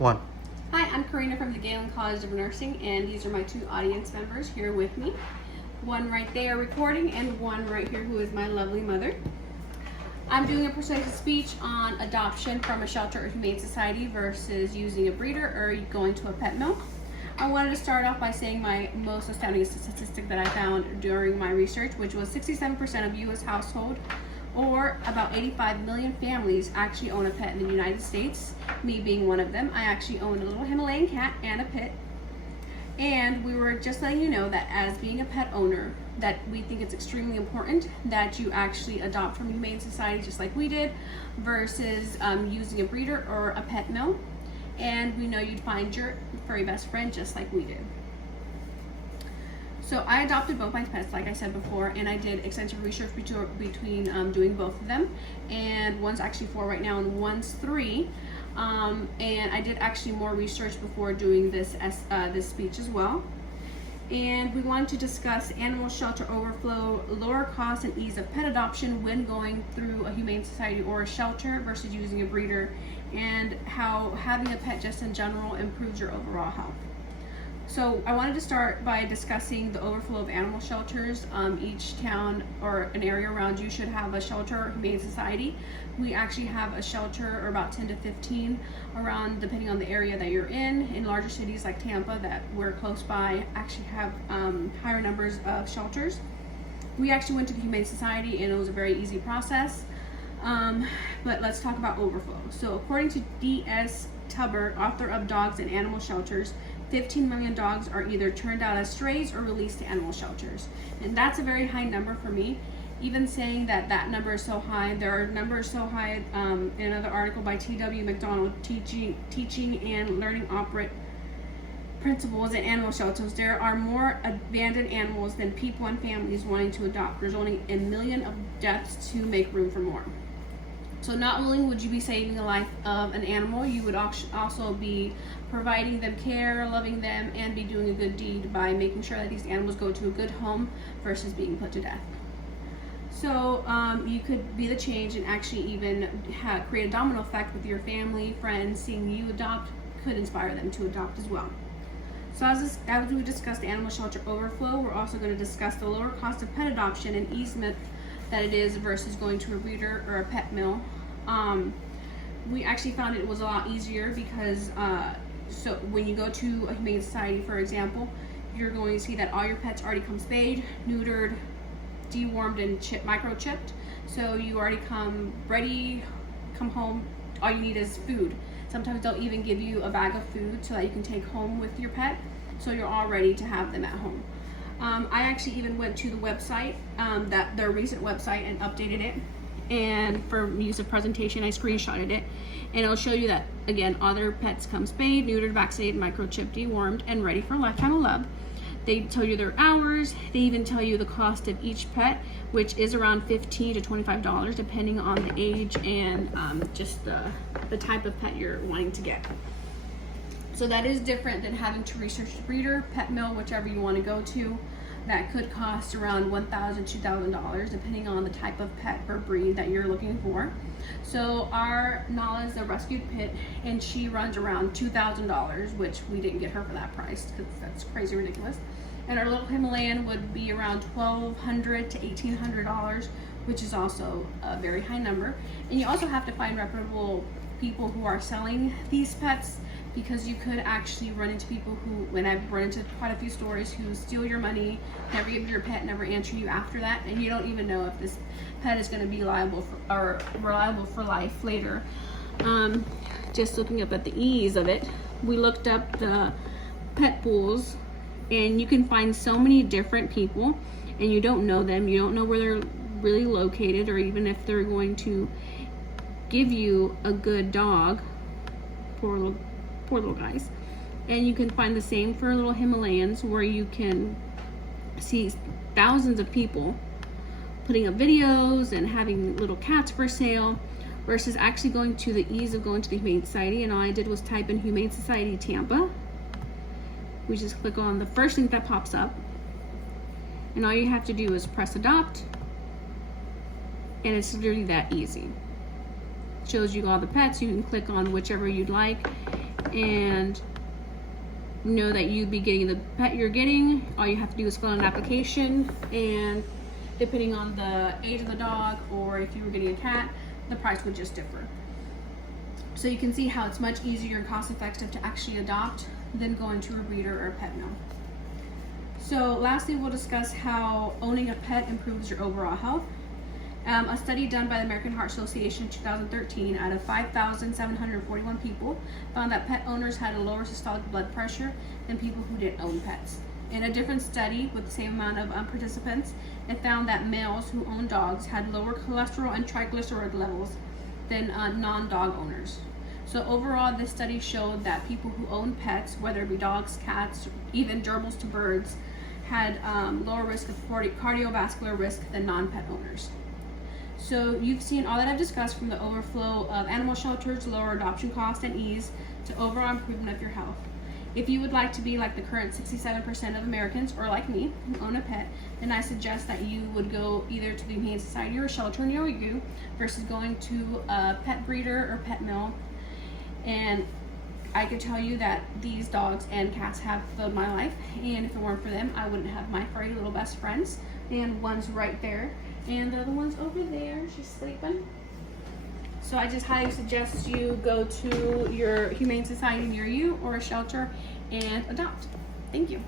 One. Hi, I'm Karina from the Galen College of Nursing, and these are my two audience members here with me. One right there recording, and one right here who is my lovely mother. I'm doing a persuasive speech on adoption from a shelter or humane society versus using a breeder or going to a pet mill. I wanted to start off by saying my most astounding statistic that I found during my research, which was 67% of U.S. households, or about 85 million families, actually own a pet in the United States, me being one of them. I actually own a little Himalayan cat and a pit. And we were just letting you know that as being a pet owner, that we think it's extremely important that you actually adopt from a humane society just like we did versus using a breeder or a pet mill. And we know you'd find your furry best friend just like we did. So I adopted both my pets, like I said before, and I did extensive research between doing both of them. And one's actually 4 right now, and one's 3. And I did actually more research before doing this speech as well. And we wanted to discuss animal shelter overflow, lower cost and ease of pet adoption when going through a humane society or a shelter versus using a breeder, and how having a pet just in general improves your overall health. So I wanted to start by discussing the overflow of animal shelters. Each town or an area around you should have a shelter or humane society. We actually have a shelter, or about 10 to 15 around, depending on the area that you're in. In larger cities like Tampa that we're close by actually have higher numbers of shelters. We actually went to the humane society and it was a very easy process. But let's talk about overflow. So according to D.S. Tubbert, author of Dogs and Animal Shelters, 15 million dogs are either turned out as strays or released to animal shelters. And that's a very high number for me. Even saying that number is so high, there are numbers so high in another article by T.W. McDonald, Teaching and Learning Operate Principles in Animal Shelters. There are more abandoned animals than people and families wanting to adopt. There's only a million of deaths to make room for more. So not only would you be saving the life of an animal, you would also be providing them care, loving them, and be doing a good deed by making sure that these animals go to a good home versus being put to death. So you could be the change and actually even create a domino effect with your family, friends. Seeing you adopt could inspire them to adopt as well. So as we discussed the animal shelter overflow, we're also going to discuss the lower cost of pet adoption and easement that it is versus going to a breeder or a pet mill. We actually found it was a lot easier because so when you go to a humane society, for example, you're going to see that all your pets already come spayed, neutered, dewormed, and microchipped. So you already come ready, come home, all you need is food. Sometimes they'll even give you a bag of food so that you can take home with your pet, so you're all ready to have them at home. I actually even went to the website, their recent website, and updated it. And for use of presentation, I screenshotted it. And it'll show you that, again, all their pets come spayed, neutered, vaccinated, microchipped, dewormed, and ready for a lifetime of love. They tell you their hours. They even tell you the cost of each pet, which is around $15 to $25, depending on the age and just the type of pet you're wanting to get. So that is different than having to research the breeder, pet mill, whichever you want to go to. That could cost around $1,000, $2,000, depending on the type of pet or breed that you're looking for. So our Nala is a rescued pit, and she runs around $2,000, which we didn't get her for that price because that's crazy ridiculous. And our little Himalayan would be around $1,200 to $1,800, which is also a very high number. And you also have to find reputable people who are selling these pets, because you could actually run into people who, and I've run into quite a few stories, who steal your money, never give you your pet, never answer you after that, and you don't even know if this pet is going to be reliable for life later. Just looking up at the ease of it, we looked up the pet pools, and you can find so many different people, and you don't know them, you don't know where they're really located, or even if they're going to give you a good dog. Poor little guys. And you can find the same for little Himalayans, where you can see thousands of people putting up videos and having little cats for sale, versus actually going to the ease of going to the Humane Society. And all I did was type in Humane Society Tampa. We just click on the first link that pops up, and all you have to do is press adopt, and it's literally that easy. Shows you all the pets. You can click on whichever you'd like, and know that you'd be getting the pet you're getting. All you have to do is fill out an application, and depending on the age of the dog, or if you were getting a cat, the price would just differ. So you can see how it's much easier and cost effective to actually adopt than going to a breeder or a pet mill. So lastly, we'll discuss how owning a pet improves your overall health. A study done by the American Heart Association in 2013 out of 5,741 people found that pet owners had a lower systolic blood pressure than people who didn't own pets. In a different study with the same amount of participants, it found that males who own dogs had lower cholesterol and triglyceride levels than non-dog owners. So overall, this study showed that people who own pets, whether it be dogs, cats, even gerbils to birds, had lower risk of cardiovascular risk than non-pet owners. So you've seen all that I've discussed, from the overflow of animal shelters, lower adoption cost and ease, to overall improvement of your health. If you would like to be like the current 67% of Americans, or like me, who own a pet, then I suggest that you would go either to the Humane Society or a shelter near you versus going to a pet breeder or pet mill. And I can tell you that these dogs and cats have filled my life, and if it weren't for them, I wouldn't have my furry little best friends. And one's right there, and the other one's over there, she's sleeping. So I just highly suggest you go to your Humane Society near you or a shelter and adopt. Thank you.